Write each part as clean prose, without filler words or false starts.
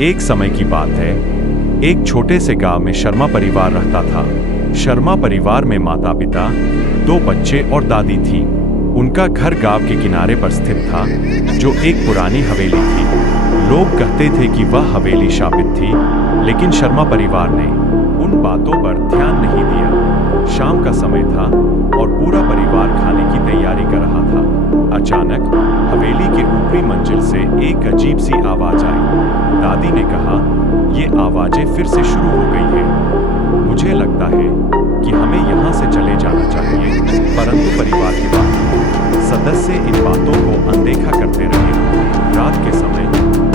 एक समय की बात है, एक छोटे से गांव में शर्मा परिवार रहता था। शर्मा परिवार में माता पिता, 2 बच्चे और दादी थी। उनका घर गांव के किनारे पर स्थित था, जो एक पुरानी हवेली थी। लोग कहते थे कि वह हवेली शापित थी, लेकिन शर्मा परिवार ने उन बातों पर ध्यान नहीं दिया। शाम का समय था और पूरा परिवार खाने की तैयारी कर रहा था। अचानक हवेली के ऊपरी मंजिल से एक अजीब सी आवाज आई। दादी ने कहा, ये आवाजें फिर से शुरू हो गई हैं। मुझे लगता है कि हमें यहाँ से चले जाना चाहिए। परंतु परिवार के बाकी सदस्य इन बातों को अनदेखा करते रहे। रात के समय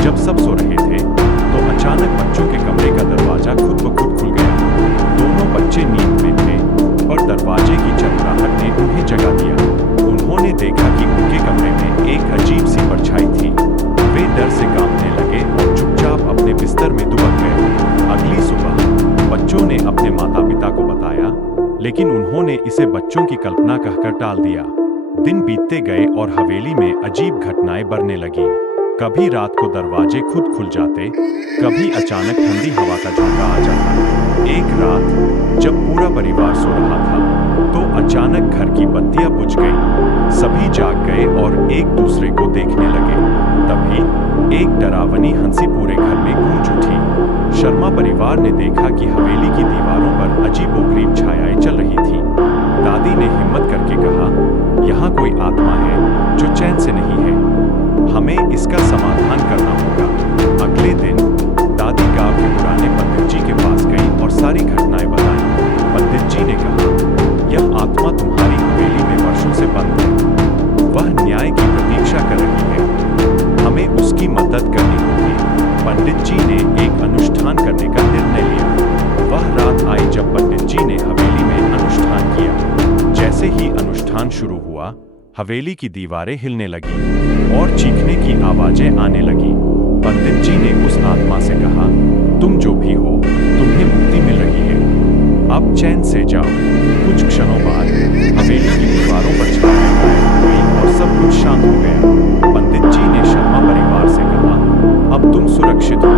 जब सब सो रहे थे, तो अचानक बच्चों के कमरे का दरवाजा खुद ब खुद खुल गया। दोनों बच्चे नींद में थे और दरवाजे की चमकाहट ने उन्हें जगा दिया। उन्होंने देखा कि उनके कमरे में एक अजीब सी परछाई थी। वे डर से कांपने लगे और चुपचाप अपने बिस्तर में दुबक गए। अगली सुबह बच्चों ने अपने माता पिता को बताया, लेकिन उन्होंने इसे बच्चों की कल्पना कहकर टाल दिया। दिन बीतते गए और हवेली में अजीब घटनाएं बढ़ने लगी। कभी रात को दरवाजे खुद खुल जाते, कभी अचानक ठंडी हवा का झोंका आ जाता। एक रात जब पूरा परिवार सो रहा था, तो अचानक घर की बत्तियां बुझ गईं। सभी जाग गए और एक दूसरे को देखने लगे। तभी एक डरावनी हंसी पूरे घर में गूंज उठी। शर्मा परिवार ने देखा कि हवेली की दीवारों पर अजीबोगरीब छायाएं चल रही थी। दादी ने हिम्मत करके कहा, यहाँ कोई आत्मा है जो चैन से नहीं है। हमें इसका समाधान करना होगा। अगले दिन दादी गांव के पुराने पंडित जी के पास गई और सारी घटनाएं बताई। पंडित जी ने कहा, यह आत्मा तुम्हारी हवेली में वर्षों से बंद है। वह न्याय की प्रतीक्षा कर रही है। हमें उसकी मदद करनी होगी। पंडित जी ने एक अनुष्ठान करने का निर्णय लिया। वह रात आई जब पंडित जी ने हवेली में अनुष्ठान किया। जैसे ही अनुष्ठान शुरू हुआ, हवेली की दीवारें हिलने लगी और चीखने की आवाजें आने लगी। पंडित जी ने उस आत्मा से कहा, तुम जो भी हो, तुम्हें मुक्ति मिल रही है। अब चैन से जाओ। कुछ क्षणों बाद हवेली की दीवारों पर छायाएं गायब हो गईं और सब कुछ शांत हो गया। पंडित जी ने शर्मा परिवार से कहा, अब तुम सुरक्षित हो।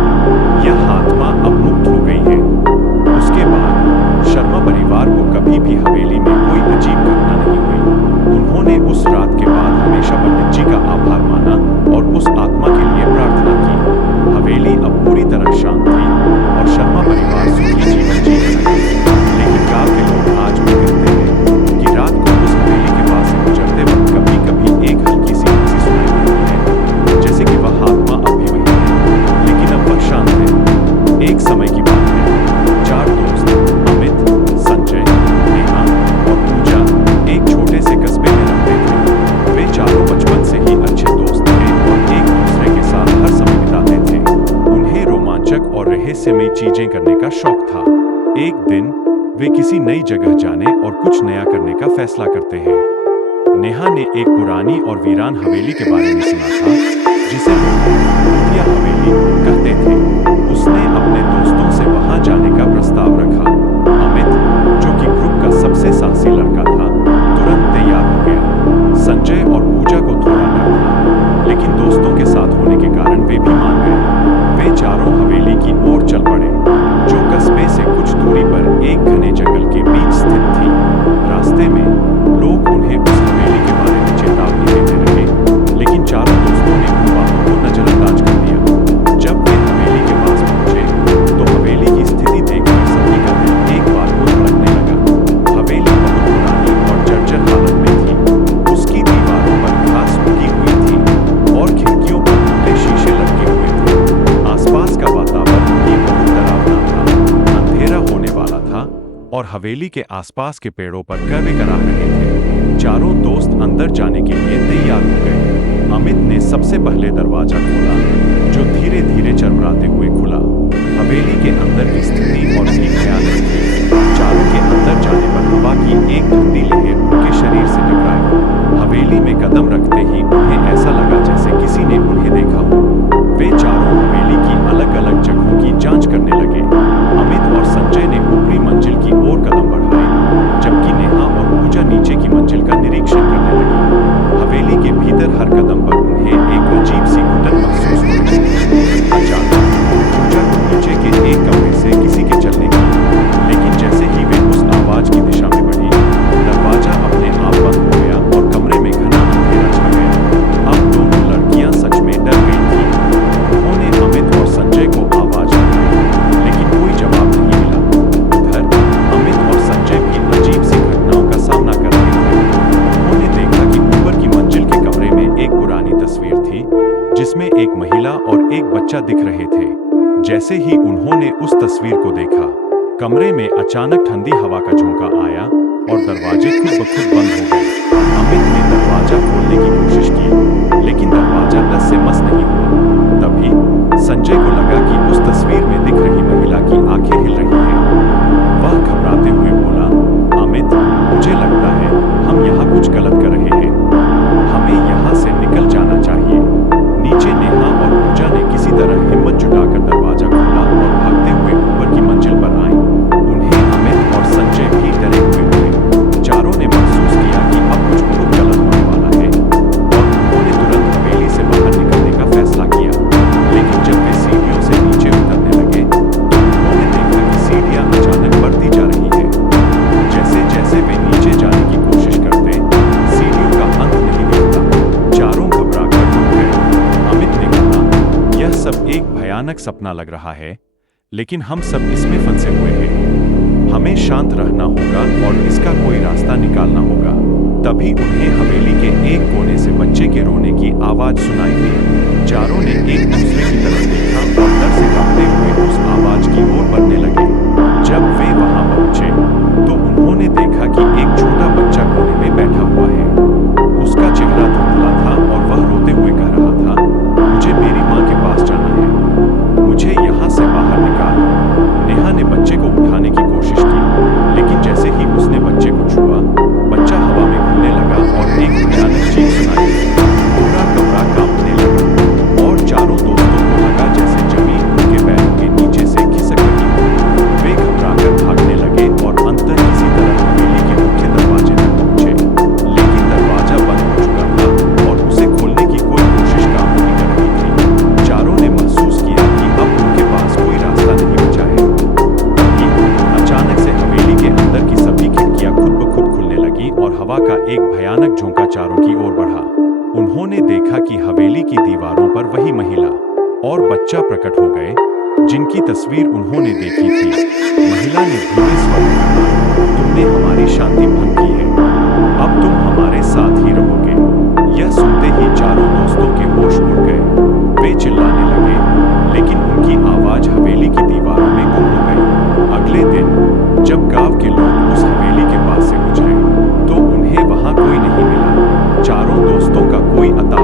यह आत्मा अब मुक्त हो गई है। उसके बाद शर्मा परिवार को कभी भी हवेली में कोई अजीब घटना नहीं हुई। उन्होंने उस रात के बाद हमेशा पंडित जी का आभार माना और उस आत्मा के लिए प्रार्थना की। हवेली अब पूरी तरह शांत थी और शर्मा परिवार सुखी जीवन जीने लगा। लेकिन गांव के लोग आज भी कहते हैं कि रात को उस हवेली के पास से गुजरते वक्त कभी कभी एक हल्की सी हंसी सुनाई देती है, जैसे कि वह आत्मा अब भी वही है, लेकिन अब वह शांत है। एक समय की बात है, 4 दोस्त अमित, संजय, नेहा और पूजा एक छोटे से कस्बे में रहते थे। वे चारों बचपन से ही अच्छे दोस्त थे और एक दूसरे के साथ हर समय बिताते थे। उन्हें रोमांचक और रहस्यमयी चीजें करने का शौक था। एक दिन वे किसी नई जगह जाने और कुछ नया करने का फैसला करते हैं। नेहा ने एक पुरानी और वीरान हवेली के बारे में सुना था, जिसे लोग भूतिया हवेली कहते थे। उसने अपने दोस्तों से वहां जाने का प्रस्ताव रखा। अमित, जो कि ग्रुप का सबसे साहसी लड़का था, तुरंत तैयार हो गया। संजय और पूजा को थोड़ा डर था, लेकिन दोस्तों के साथ होने के कारण वे भी मान गए। वे चारों हवेली की ओर चल पड़े, जो कस्बे से कुछ दूरी पर एक घने जंगल के बीच स्थित थी। रास्ते में लोग उन्हें उस हवेली के बारे में चेतावनी देते रहे, लेकिन चारों दोस्तों ने उन बातों को नजरअंदाज कर दिया। जब वे हवेली के पास पहुंचे, तो हवेली की स्थिति देखकर सभी का दिल एक बार को धड़कने लगा। हवेली बहुत पुरानी और जर्जर हालत में थी। उसकी दीवारों पर घास उगी हुई थी और खिड़कियों पर टूटे शीशे लटके हुए थे। आसपास का वातावरण भी बहुत डरावना था। अंधेरा होने वाला था और हवेली के आसपास के पेड़ों पर कौवे कराह रहे थे। चारों दोस्त अंदर जाने के लिए तैयार हो गए। अमित ने सबसे पहले दरवाजा खोला, जो धीरे धीरे चरमराते हुए खुला। हवेली के अंदर की स्थिति और भी भयानक थी। चारों के अंदर जाने पर हवा की एक ठंडी लहर उनके शरीर से टकराई। हवेली में कदम रखते ही उन्हें ऐसा लगा जैसे किसी ने उन्हें देखा हो। वे चारों हवेली की अलग अलग जगहों की जांच करने लगे। अमित और संजय ने ऊपरी मंजिल की ओर कदम बढ़ाए, जबकि नेहा और पूजा नीचे की मंजिल का निरीक्षण करने लगी। हवेली के भीतर हर कदम पर उन्हें एक अजीब सी घुटन महसूस होती थी। अचानक बच्चा दिख रहे थे। जैसे ही उन्होंने उस तस्वीर को देखा, कमरे में अचानक ठंडी हवा का झोंका आया और दरवाजे खुद ब खुद बंद हो गए। अमित ने दरवाजा खोलने की कोशिश की, लेकिन दरवाजा टस से मस नहीं हुआ। तभी संजय को लगा कि उस तस्वीर में दिख रही महिला की आंखें हिल रही हैं। वह घबराते हुए बोला, अमित, मुझे लगता है हम यहाँ कुछ गलत कर रहे हैं। हमें यहाँ से निकल जाना चाहिए। नीचे नेहा और पूजा ने किसी तरह हिम्मत जुटाकर दरवाजा खोला और भागते हुए ऊपर की मंजिल पर आए। उन्हें अमित और संजय भी डरे हुए थे। चारों ने महसूस किया कि अब कुछ बहुत गलत होने वाला है और उन्होंने तुरंत हवेली से बाहर निकलने का फैसला किया। लेकिन जब वे सीढ़ियों से नीचे उतरने लगे तो उन्होंने देखा कि सीढ़ियां अचानक बढ़ती जा रही है। जैसे जैसे वे नीचे जाने की कोशिश करते, सीढ़ियों का अंत नहीं दिखता। चारों घबरा कर रुक गए। अमित ने कहा, यह सब एक भयानक सपना लग रहा है, लेकिन हम सब इसमें फंसे हुए हैं। हमें शांत रहना होगा और इसका कोई रास्ता निकालना होगा। तभी उन्हें हवेली के एक कोने से बच्चे के रोने की आवाज सुनाई दी। चारों ने एक दूसरे की तरफ देखा और डर से कांपते हुए उस आवाज की ओर बढ़ने लगे। जब वे वहां पहुंचे तो उन्होंने देखा कि एक छोटा बच्चा कोने में बैठा हुआ है। उसका चेहरा धुंधला था और वह रोते हुए कह रहा था, मुझे मेरी माँ के पास जाना है, मुझे यहाँ से बाहर निकालो। नेहा ने बच्चे को उठाने की कोशिश की, लेकिन जैसे ही उसने बच्चे को छुआ, बच्चा हवा में घूमने लगा और एक भयानक चीख सुनाई दी। पूरा कमरा कांपने लगा और चारों दोस्तों को लगा जैसे जमीन उनके पैरों के नीचे से खिसक रही हो। वे घबराकर भागने लगे और अंततः किसी तरह हवेली के मुख्य दरवाजे तक पहुंचे। लेकिन दरवाजा बंद हो चुका था और उसे खोलने की कोई कोशिश काम नहीं कर रही थी। चारों ने महसूस किया कि अब उनके पास कोई रास्ता नहीं बचा है। तभी अचानक से हवेली के अंदर की सभी खिड़कियां खुद ब खुद खुलने लगी और हवा का एक भयानक झोंका चारों की ओर बढ़ा। उन्होंने देखा कि हवेली की दीवारों पर वही महिला और बच्चा प्रकट हो गए जिनकी तस्वीर उन्होंने देखी थी। महिला ने धीमे स्वर में कहा, तुमने हमारी शांति भंग की है, अब तुम हमारे साथ ही रहोगे। यह सुनते ही चारों दोस्तों के होश उड़ गए। वे चिल्लाने लगे, लेकिन उनकी आवाज हवेली की दीवारों में गुम हो गई। अगले दिन जब गांव के लोग उस हवेली के पास से गुजरे तो उन्हें वहां कोई नहीं मिला। चारों दोस्तों का कोई अता